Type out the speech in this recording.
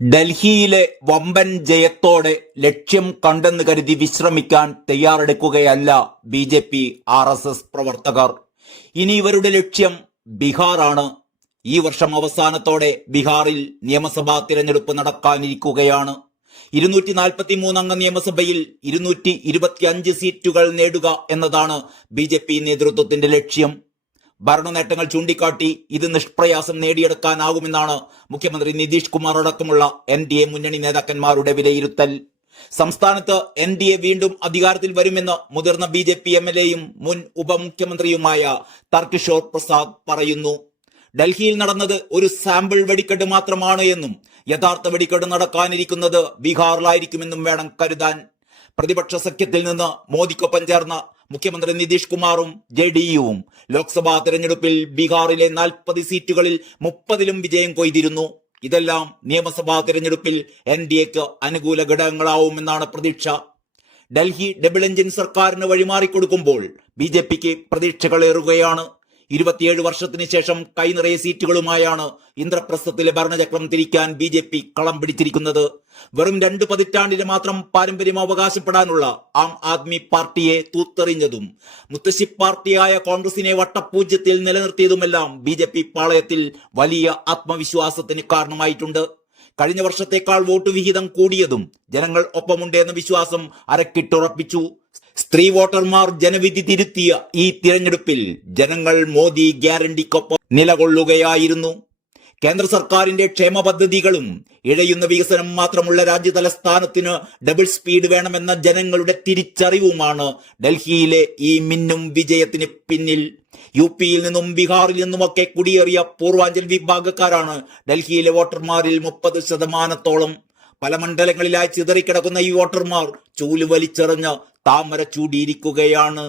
ഡൽഹിയിലെ വമ്പൻ ജയത്തോടെ ലക്ഷ്യം കണ്ടെന്ന് കരുതി വിശ്രമിക്കാൻ തയ്യാറെടുക്കുകയല്ല B J P R S S പ്രവർത്തകർ. ഇനി ഇവരുടെ ലക്ഷ്യം ബീഹാറാണ്. ഈ വർഷം അവസാനത്തോടെ ബീഹാറിൽ നിയമസഭാ തിരഞ്ഞെടുപ്പ് നടക്കാനിരിക്കുകയാണ്. ഇരുന്നൂറ്റി നാൽപ്പത്തി മൂന്നംഗ നിയമസഭയിൽ ഇരുന്നൂറ്റി ഇരുപത്തിയഞ്ച് സീറ്റുകൾ നേടുക എന്നതാണ് ബി നേതൃത്വത്തിന്റെ ലക്ഷ്യം. ഭരണ നേട്ടങ്ങൾ ചൂണ്ടിക്കാട്ടി ഇത് നിഷ്പ്രയാസം നേടിയെടുക്കാനാകുമെന്നാണ് മുഖ്യമന്ത്രി നിതീഷ് കുമാർ അടക്കമുള്ള എൻ ഡി എ മുന്നണി നേതാക്കന്മാരുടെ വിലയിരുത്തൽ. സംസ്ഥാനത്ത് എൻ ഡി എ വീണ്ടും അധികാരത്തിൽ വരുമെന്ന് മുതിർന്ന B J P M L എയും മുൻ ഉപമുഖ്യമന്ത്രിയുമായ തർക്കിഷോർ പ്രസാദ് പറയുന്നു. ഡൽഹിയിൽ നടന്നത് ഒരു സാമ്പിൾ വെടിക്കെട്ട് മാത്രമാണ് എന്നും യഥാർത്ഥ വെടിക്കെട്ട് നടക്കാനിരിക്കുന്നത് ബീഹാറിലായിരിക്കുമെന്നും വേണം കരുതാൻ. പ്രതിപക്ഷ സഖ്യത്തിൽ നിന്ന് മോദിക്കൊപ്പം ചേർന്ന മുഖ്യമന്ത്രി നിതീഷ് കുമാറും ജെ ഡി യുവും. ലോക്സഭാ തെരഞ്ഞെടുപ്പിൽ ബീഹാറിലെ നാൽപ്പത് സീറ്റുകളിൽ മുപ്പതിലും വിജയം കൊയ്തിരുന്നു. ഇതെല്ലാം നിയമസഭാ തെരഞ്ഞെടുപ്പിൽ എൻ ഡി എക്ക് അനുകൂല ഘടകങ്ങളാവുമെന്നാണ് പ്രതീക്ഷ. ഡൽഹി ഡബിൾ എഞ്ചിൻ സർക്കാരിന് വഴിമാറിക്കൊടുക്കുമ്പോൾ ബി ജെ പിക്ക് പ്രതീക്ഷകളേറുകയാണ്. ഇരുപത്തിയേഴ് വർഷത്തിന് ശേഷം കൈനിറയ സീറ്റുകളുമായാണ് ഇന്ദ്രപ്രസ്ഥത്തിലെ ഭരണചക്രം തിരിക്കാൻ ബി ജെ പി കളം പിടിച്ചിരിക്കുന്നത്. വെറും രണ്ട് പതിറ്റാണ്ടിന് മാത്രം പാരമ്പര്യം അവകാശപ്പെടാനുള്ള ആം ആദ്മി പാർട്ടിയെ തൂത്തെറിഞ്ഞതും മുത്തശ്ശി പാർട്ടിയായ കോൺഗ്രസിനെ വട്ടപൂജ്യത്തിൽ നിലനിർത്തിയതുമെല്ലാം ബി ജെ പി പാളയത്തിൽ വലിയ ആത്മവിശ്വാസത്തിന് കാരണമായിട്ടുണ്ട്. കഴിഞ്ഞ വർഷത്തേക്കാൾ വോട്ട് വിഹിതം കൂടിയതും ജനങ്ങൾ ഒപ്പമുണ്ടെന്ന വിശ്വാസം അരക്കിട്ടുറപ്പിച്ചു. സ്ത്രീ വോട്ടർമാർ ജനവിധി തിരുത്തിയ ഈ തിരഞ്ഞെടുപ്പിൽ ജനങ്ങൾ മോദി ഗ്യാരണ്ടിക്കൊപ്പം നിലകൊള്ളുകയായിരുന്നു. കേന്ദ്ര സർക്കാരിന്റെ ക്ഷേമ പദ്ധതികളും ഇഴയുന്ന വികസനം മാത്രമുള്ള രാജ്യതലസ്ഥാനത്തിന് ഡബിൾ സ്പീഡ് വേണമെന്ന ജനങ്ങളുടെ തിരിച്ചറിവുമാണ് ഡൽഹിയിലെ ഈ മിന്നും വിജയത്തിന് പിന്നിൽ. യു പിയിൽ നിന്നും ബീഹാറിൽ നിന്നുമൊക്കെ കുടിയേറിയ പൂർവാഞ്ചൽ വിഭാഗക്കാരാണ് ഡൽഹിയിലെ വോട്ടർമാരിൽ മുപ്പത് ശതമാനത്തോളം. പല മണ്ഡലങ്ങളിലായി ചിതറിക്കിടക്കുന്ന ഈ വോട്ടർമാർ ചൂൽ വലിച്ചെറിഞ്ഞ് താമര ചൂടിയിരിക്കുകയാണ്